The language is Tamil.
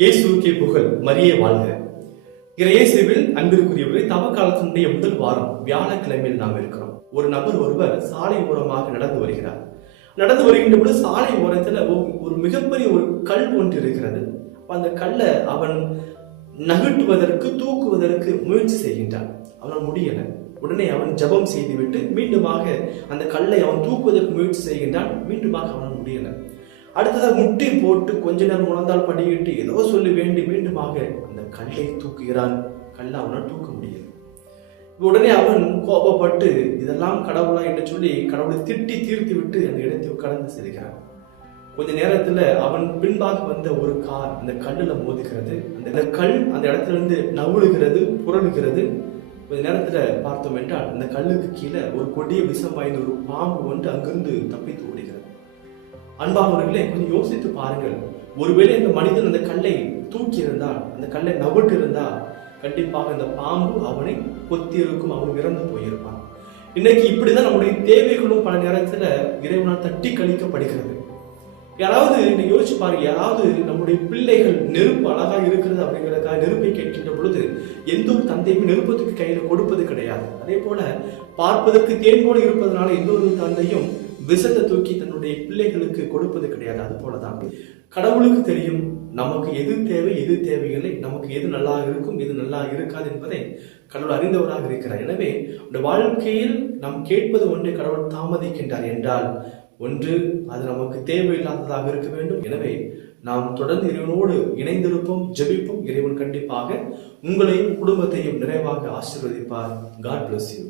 இயேசுவுக்கே புகழ், மரியே வாழ்க. இயேசுவில் அன்பிற்குரியவரை தவ காலத்தினுடைய முதல் வாரம் வியாழக்கிழமையில் நாம் இருக்கிறோம். ஒரு நபர் ஒருவர் சாலை ஓரமாக நடந்து வருகிறார். நடந்து வருகின்ற பொழுது சாலை ஓரத்துல ஒரு மிகப்பெரிய ஒரு கல் ஒன்று இருக்கிறது. அந்த கல்லை அவன் நகட்டுவதற்கு தூக்குவதற்கு முயற்சி செய்கின்றான். அவனால் முடியல. உடனே அவன் ஜபம் செய்துவிட்டு மீண்டுமாக அந்த கல்லை அவன் தூக்குவதற்கு முயற்சி செய்கின்றான். மீண்டுமாக அவன் முடியல. அடுத்ததாக முட்டி போட்டு கொஞ்ச நேரம் உணர்ந்தால் படியிட்டு ஏதோ சொல்லி வேண்டி மீண்டுமாக அந்த கல்லை தூக்குகிறான். கல்லை அவனால் தூக்க முடியல. உடனே அவன் கோபப்பட்டு இதெல்லாம் கடவுளா என்று சொல்லி கடவுளை திட்டி தீர்த்து விட்டு அந்த இடத்தை கடந்து செல்கிறான். கொஞ்ச நேரத்துல அவன் பின்பாக வந்த ஒரு கார் அந்த கல்லுல மோதுகிறது. அந்த கல் அந்த இடத்துல இருந்து நவுழுகிறது, புரளுகிறது. கொஞ்ச நேரத்துல பார்த்தோம் என்றால் அந்த கல்லுக்கு கீழே ஒரு கொடிய விஷம் வாய்ந்த ஒரு பாம்பு ஒன்று அங்கிருந்து தப்பித்து ஓடுகிறது. அன்பானவர்களே, கொஞ்சம் யோசித்து பாருங்கள். ஒருவேளை இந்த மனிதன் அந்த கல்லை தூக்கி இருந்தால், அந்த கல்லை நவிட்டு இருந்தால், கண்டிப்பாக இந்த பாம்பு அவனை கொத்தி இருக்கும், அவன் இறந்து போயிருப்பான். இன்னைக்கு இப்படிதான் நம்முடைய தேவைகளும் பல நேரத்துல இறைவனால் தட்டி கழிக்கப்படுகிறது. யாராவது நீங்க யோசிச்சு பாருங்க, யாராவது நம்முடைய பிள்ளைகள் நெருப்பு அழகா இருக்கிறது அப்படிங்கிறதுக்காக நெருப்பை கேட்கின்ற பொழுது எந்த ஒரு தந்தையுமே நெருப்பத்துக்கு கையில கொடுப்பது கிடையாது. அதே போல பார்ப்பதற்கு தேன் போல இருப்பதனால எந்த ஒரு தந்தையும் விஷத்தை தூக்கி தன்னுடைய பிள்ளைகளுக்கு கொடுப்பது கிடையாது. அது போலதான் கடவுளுக்கு தெரியும் நமக்கு எது தேவை, எது தேவையில்லை, நமக்கு எது நல்லா இருக்கும், எது நல்லா இருக்காது என்பதை கடவுள் அறிந்தவராக இருக்கிறார். எனவே அந்த வாழ்க்கையில் நாம் கேட்பது ஒன்றை கடவுள் தாமதிக்கின்றார் என்றால் ஒன்று அது நமக்கு தேவையில்லாததாக இருக்க வேண்டும். எனவே நாம் தொடர்ந்து இறைவனோடு இணைந்திருப்போம், ஜெபிப்போம். இறைவன் கண்டிப்பாக உங்களையும் குடும்பத்தையும் நிறைவாக ஆசீர்வதிப்பார். God bless you.